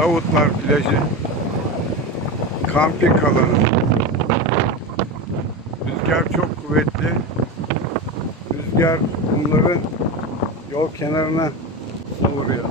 Davutlar plajı, kamping alanı. Rüzgar çok kuvvetli. Rüzgar bunların yol kenarına vuruyor.